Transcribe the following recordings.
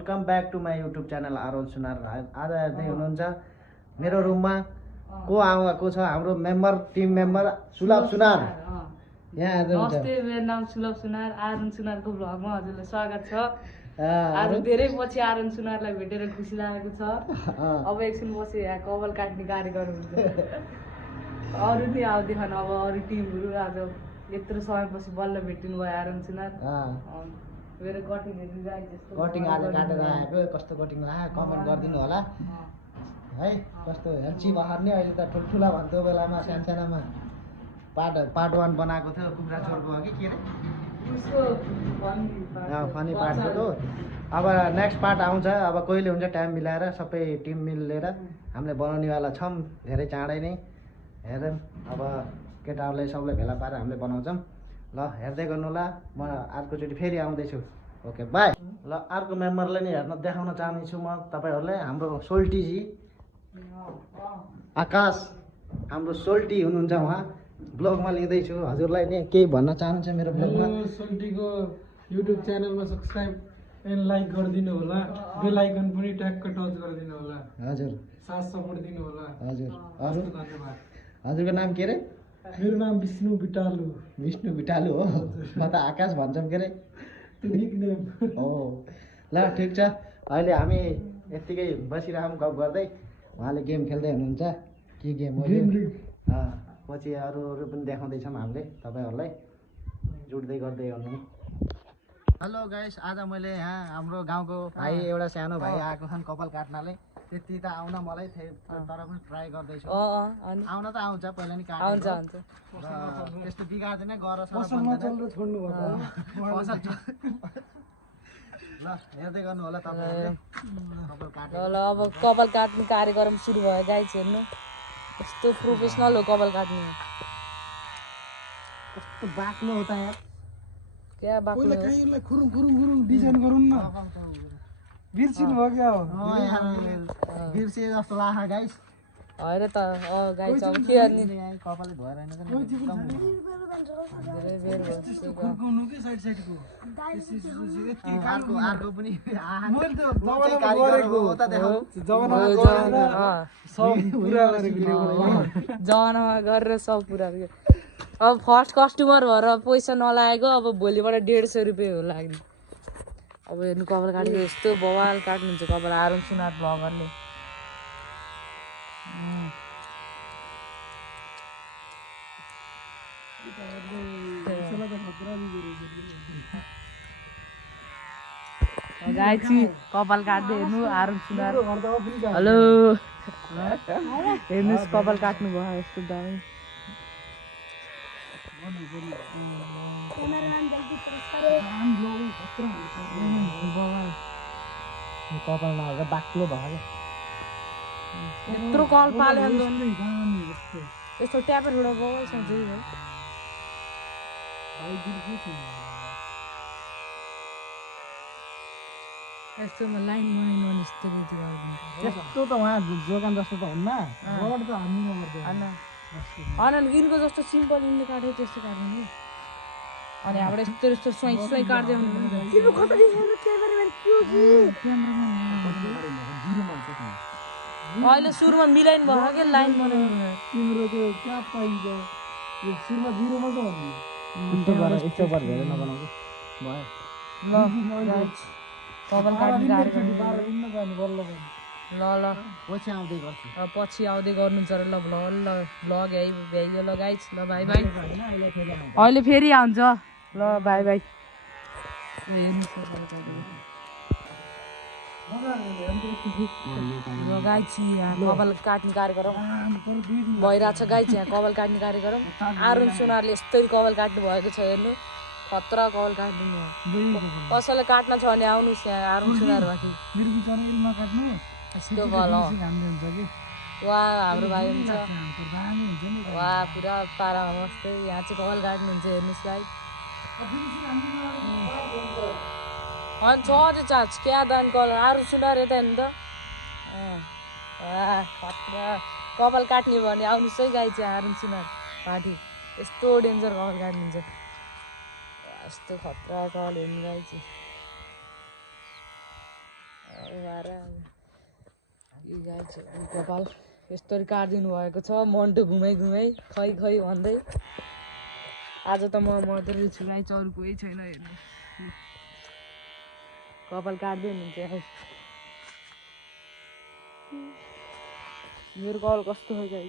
Welcome back to my YouTube channel Arol Sunar. आज हेर्दै हुनुहुन्छ मेरो रुममा को आएको छ, हाम्रो मेम्बर टिम मेम्बर सुलभ सुनार। यहाँ हेर्दै हुन्छ। नमस्ते, मेरो नाम सुलभ सुनार। आरोन सुनारको भ्लगमा हजुरलाई स्वागत छ। आज धेरै पछि आरोन सुनारलाई भेटेर खुसी लागेको छ। अब एकछिन पछि यहाँ कपाल काट्ने कार्यक्रम हुन्छ। अरू नि आउँदैछन्, अब अरू टिमहरू आज यत्रो समयपछि बल्ल भेटिनु भयो आरोन सुनार। मेरो कटिङ आज काटेर आएको, कस्तो कटिङ आयो कमेन्ट गरिदिनु होला है। कस्तो हेल्ची बहार्ने अहिले त ठुल्ठुला भन्थ्यो बेलामा, सानसानामा पार्ट 1 बनाएको थियो कुखुरा चोरको अघि के अरे फनी पार्ट थियो। अब नेक्स्ट पार्ट आउँछ, अब कहिले हुन्छ टाइम मिलाएर सबै टिम मिलेर हामीले बनाउनेवाला छौँ धेरै चाँडै नै। हेरौँ अब केटाहरूले सबलाई भेला पारेर हामीले बनाउँछौँ। ल हेर्दै गर्नु होला, म अर्कोचोटि फेरि आउँदैछु। Okay by. ल अर्को मेम्बरलाई नै हेर्न देखाउन चाहन्छु म तपाईँहरूलाई। हाम्रो सोल्टीजी आकाश, हाम्रो सोल्टी हुनुहुन्छ उहाँ। ब्लगमा लिँदैछु, हजुरलाई नै केही भन्न चाहनुहुन्छ मेरो ब्लगमा? सोल्टीको युट्युब च्यानलमा सब्सक्राइब एन्ड लाइक गरिदिनु होला, बेल आइकन पनि ट्याक्क टच गरिदिनु होला। हजुर, साथ सपोर्ट दिनु होला। हजुर। अरू धन्यवाद। हजुरको नाम के अरे? मेरो नाम विष्णु बिटालु। विष्णु बिटालु हो, म त आकाश भन्छौँ के अरे निकनेम हो। ल ठिक छ, अहिले हामी यत्तिकै बसिरहौँ गफ गर्दै। उहाँले गेम खेल्दै हुनुहुन्छ, के गेम हो यो? पछि अरू पनि देखाउँदैछौँ हामीले तपाईँहरूलाई, जुट्दै गर्दै गर्नु। हेलो गाइस, आज मैले यहाँ हाम्रो गाउँको भाइ एउटा सानो भाइ आएको छन् कपाल काट्नलाई। त्यति त आउन मलाई तर पनि ट्राई गर्दैछु। आउन त आउँछ, पहिला नि काट्छ। त्यस्तो बिगार्दैन, गर छोड्नु ल हेर्दै गर्नु होला तपाईँहरूले। ल अब कपाल काट्ने कार्यक्रम सुरु भयो गाइस, हेर्नु यस्तो प्रोफेसनल हो कपाल काट्ने। कस्तो बाक्लो हो त यार, क्या बाक्लो हो? खुरुङ खुरुङ खुरुङ डिजाइन गरौँ न। बिर्सिनु भयो क्या हो यार, बिर्सिए जस्तो लाग्छ गाइस। होइन त गाइस, अब के गर्ने? कपालै भएर होइन धेरै बेर भयो। खुर्काउनु के साइड साइडको अर्को पनि मैले त जमानामा गरेर सब पुरा। अब फर्स्ट कस्टमर भएर पैसा नलागेको, अब भोलिबाट 150 रुपियाँ हो लाग्ने। अब हेर्नु कपाल काटेको यस्तो बवाल काट्नुहुन्छ कपाल आरोन सुनार भ्लगरले। गाइची कपाल काट्दै हेर्नु आरोन सुनार। हेलो, हेर्नुहोस् कपाल काट्नु भयो यस्तो दामी। कपाल नभएर बाक्लो भयो क्या। यत्रो कल पाल्यो यस्तो ट्यापरबाट बवाल छ। यस्तोमा लाइन बनाइनु भने यस्तो त्यस्तो त उहाँ जोगान जस्तो त हुन्न। रोड त हामीमा गर्दैन। होइन यिनको जस्तो सिम्पल यिनले काट्यो त्यस्तो काट्नु नि। अनि हाम्रो यस्तो यस्तो स्वाइ स्वाइ काट्दै अहिले सुरुमा मिलाइन भयो क्या लाइन बनाउनु। तिम्रो त्यो क्या पाइन्छ यो सुरुमा 0 मात्र भन्नु। यस्तो गरेर धेरै नबनाउँछु भयो। ल कपाल काट्ने कार्यक्रम ल ल पछि आउँदै गर्छु। पछि आउँदै गर्नुहुन्छ र ल भ्लग भ्याइयो। ल गाइस, ल बाई बाई। अहिले फेरि आउँछ। ल बाई बाई। गाइस यहाँ कपाल काट्ने कार्यक्रम भइरहेको छ। गाइस यहाँ कपाल काट्ने कार्यक्रम आरोन सुनारले यस्तै कपाल काट्नु भएको छ। हेर्नु खतरा कपाल काट्नु। कसैलाई काट्न छ भने आउनुहोस् यहाँ आरोन सुनार माथि। यस्तो कल वा हाम्रो भाइ हुन्छ वा पुरा पारामा मस्तै। यहाँ चाहिँ कपाल काट्नुहुन्छ, हेर्नुहोस् गाइस। अनि छ अझै चार्ज क्या दान कल आरोन सुनार यता हेर्नु त। खतरा कपाल काट्ने भने आउनुहोस् है गाइस चाहिँ आरोन सुनार माथि। यस्तो डेन्जर कपाल काट्नुहुन्छ, यस्तो खतरा कपाल हेर्नु गाइस। कपाल यस्तरी काटिदिनु भएको छ मन्टो घुमाइ खै भन्दै आज त म मात्रै छु गाई अरू कोही छैन हेर्नु कपाल काट्दै हुनुहुन्छ मेरो कपाल कस्तो हो गाई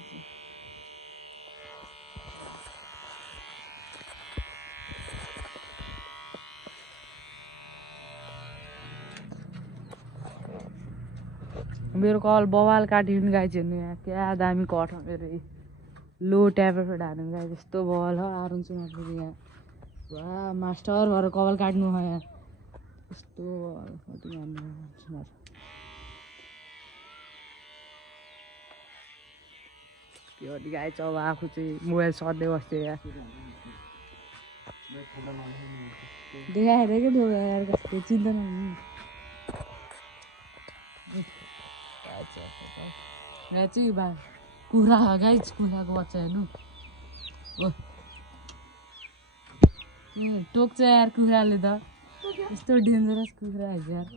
मेरो कल बवाल काटिदिनु गाई चाहिँ हेर्नु यहाँ क्या दामी कट हो मेरो लो ट्याबलेट हाल्नु गाई यस्तो बवाल हो आरुन सुनार यहाँ पुरा मास्टर भएर कपाल काट्नु हो यहाँ यस्तो सुनार त्यो गाई चाहिँ अब आफू चाहिँ मोबाइल सधैँ बस्थ्यो यहाँ देखाएर क्या त्यो यार कस्तो चिन्ता नहुनु यहाँ चाहिँ कुखुरा गाई कुखुराको बच्चा हेर्नु हो टोक्छ यार कुखुराले त यस्तो डेन्जरस कुखुरा आइज यार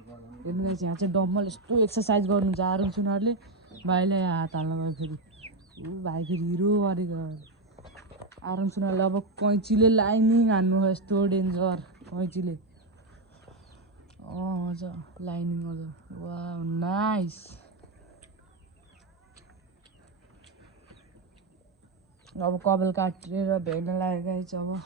हेर्नु गाई यहाँ चाहिँ डम्बल यस्तो एक्सर्साइज गर्नुहुन्छ आरुन सुनारले भाइले हात हाल्न गयो फेरि भाइ फेरि हिरो गरेको आरुन सुनारले अब कैँचीले लाइनिङ हान्नु हो यस्तो डेन्जर कैँचीले मजा लाइनिङ मजा वा नाइस अब कपाल काटेर भेट्न लागेको गाई चाहिँ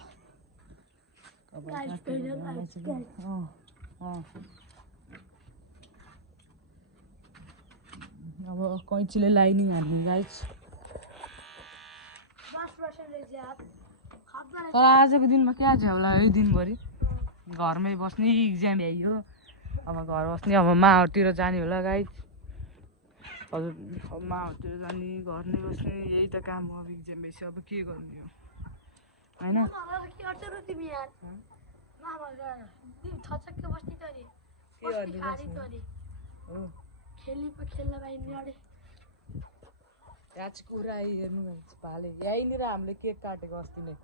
अब कैँचीले लाइनिङ हान्ने गाई तर आजको दिनमा क्या छ होला है दिनभरि घरमै बस्ने इक्जाम आइयो अब घर बस्ने अब माहरूतिर जाने होला गाई हजुर अब माहरूतिर जाने घर नै बस्ने यही त काम हो अब इक्जाम भएपछि अब के गर्ने हो होइन यहाँ चाहिँ कुरा हेर्नु भाले यहीँनिर हामीले केक काटेको अस्ति नै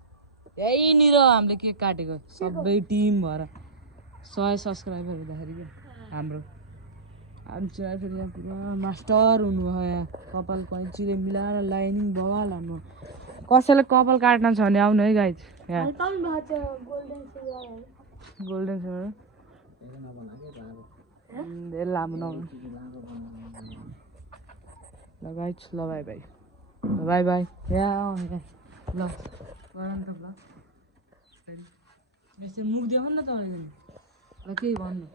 यहीँनिर हामीले केक काटेको सबै टिम भएर 100 सब्सक्राइबर हुँदाखेरि क्या हाम्रो फेरि यहाँ पुरा मास्टर हुनु हो यहाँ कपाल कैँचीले मिलाएर लाइनिङ बवाल हान्नु कसैले कपाल काट्न छ भने आउनु है गाइज यहाँ गोल्डन सिल्भर धेरै लामो नहुनु ल गाइज ल बाई बाई यहाँ आउनु ल गर नि त ल यसरी मुख देखाउनु न तपाईँले ल केही भन्नु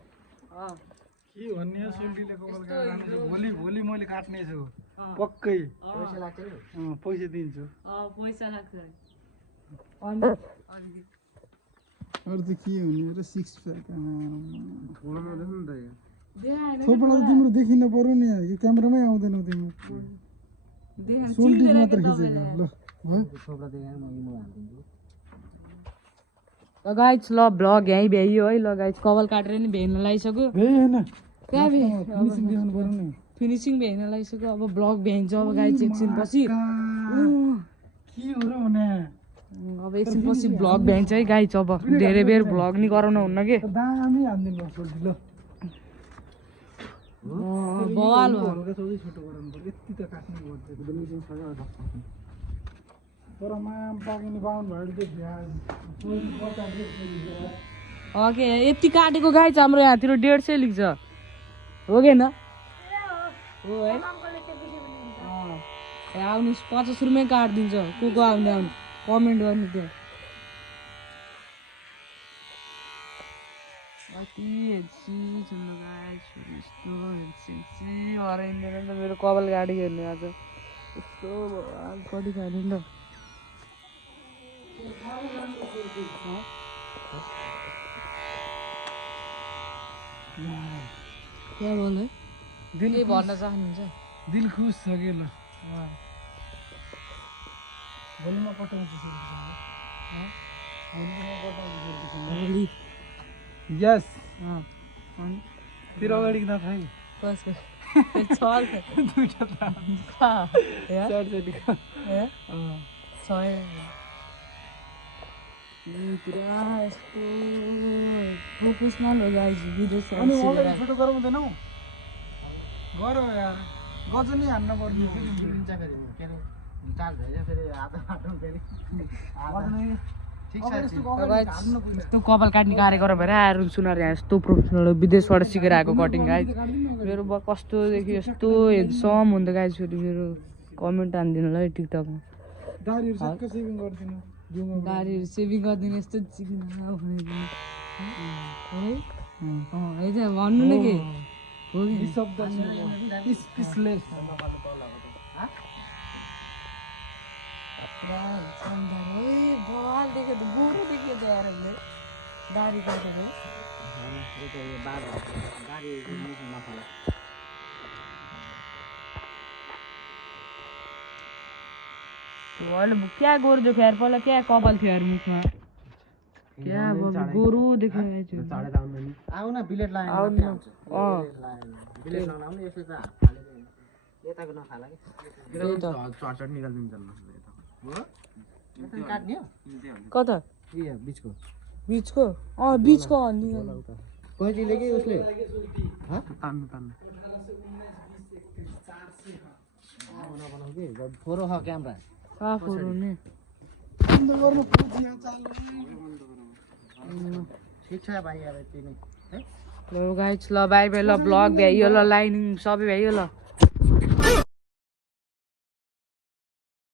के भन्ने हो सेल्फीले कपाल काट्नु भोलि मैले काट्ने छु पक्कै पैसा लाग्छ नि पैसा दिन्छु पैसा लाग्छ अरू त के हुने र 6 प्याक फोनमा देख्नु नि त थोपडा त तिम्रो देखिन पर्यो नि यो क्यामेरामै आउँदैनौ तिमी सोल्टी मात्र खिचेको ल थोपडा देखाएर म हालिदिन्छु ल गाइज ल भ्लग यहीँ भ्याइयो है ल गाइज कपाल काटेर नि भ्याइन लगाइसक्यो कहाँ फिनिसिङ भ्याइन लगाइसक्यो अब भ्लग भ्याइन्छ अब गाइज एकछिन पछि अब एकछिन पछि भ्लग भ्याइन्छ है गाइज अब धेरै बेर भ्लग नि गराउनु हुन्न कि दामी हान्दिनु सोल्टी ल बवाल हो छोटो गराउनु पर्यो यति त काट्नु पर्छ तर माम पाकिने बाहुन भएर ओके यति काटेको गाई छ हाम्रो यहाँतिर 150 लिन्छ हो कि होइन हो है आउनु 50 रुपियाँ काटिदिन्छ को आउने कमेन्ट गर्नु त्यो मेरो कपाल गाडी हेर्ने आज यस्तो कति खाने नि क्या बोल्नु दिल भन्न चाहनुहुन्छ दिल खुस छ के ल भोलिमा पठाउँछु यस तेरो अगाडि किन थाहै कसको पुरा यस्तो प्रोफेसनल हो गाइस भिडियो छोटो गराउँदैनौ गर यार गजनी हान्न पर्ने लिन्छ फेरि म, के अरे चार्ज भइदियो फेरि आधा बाटोमा फेरि गजनी ठिक अब छ यस्तो ठिक। अगाडि हान्न पर्ने यस्तो कपाल काट्ने कार्य गरेर भएर आएर सुनार यहाँ यस्तो प्रोफेसनल विदेशबाट सिकेर आएको कटिङ गाइज मेरो बा कस्तोदेखि यस्तो हेडसम हुँदो गाइज फेरि मेरो कमेन्ट हानिदिनु ल टिकटकमा दाढीहरू सबै सेभिङ गर्दिनु जिउमा गाडीहरू सेभिङ गरिदिनु यस्तो चिकन बनाइदिनु है त भन्नु न के हो कि शब्द स्पिसलेस देख्यो त गोरु देख्यो त यार गाडी काटेको गाडी नफाला अहिले क्या गोरु देख्यो यार पहिला क्या कपाल थियो यार मुखमा क्या गोरु देख्यो आऊ न बिलेट लाइन आउनु न। बिलेट लाउन आउनु यसले त हात फालेको यताको नफाला कि त्यही त हो यता काट्ने हो कता यो बिचको बिचको बिचको निकाल्नु कैँचीले कि उसले बनाऊ कि फोरो ह क्यामेरा आफूहरू नि बन्द गर्नु खोज यहाँ चालु ठिक छ भाइ अब यति नै है ल गाइज ल बाई बाई ल ब्लग भ्याइयो ल लाइनिङ सबै भ्याइयो ल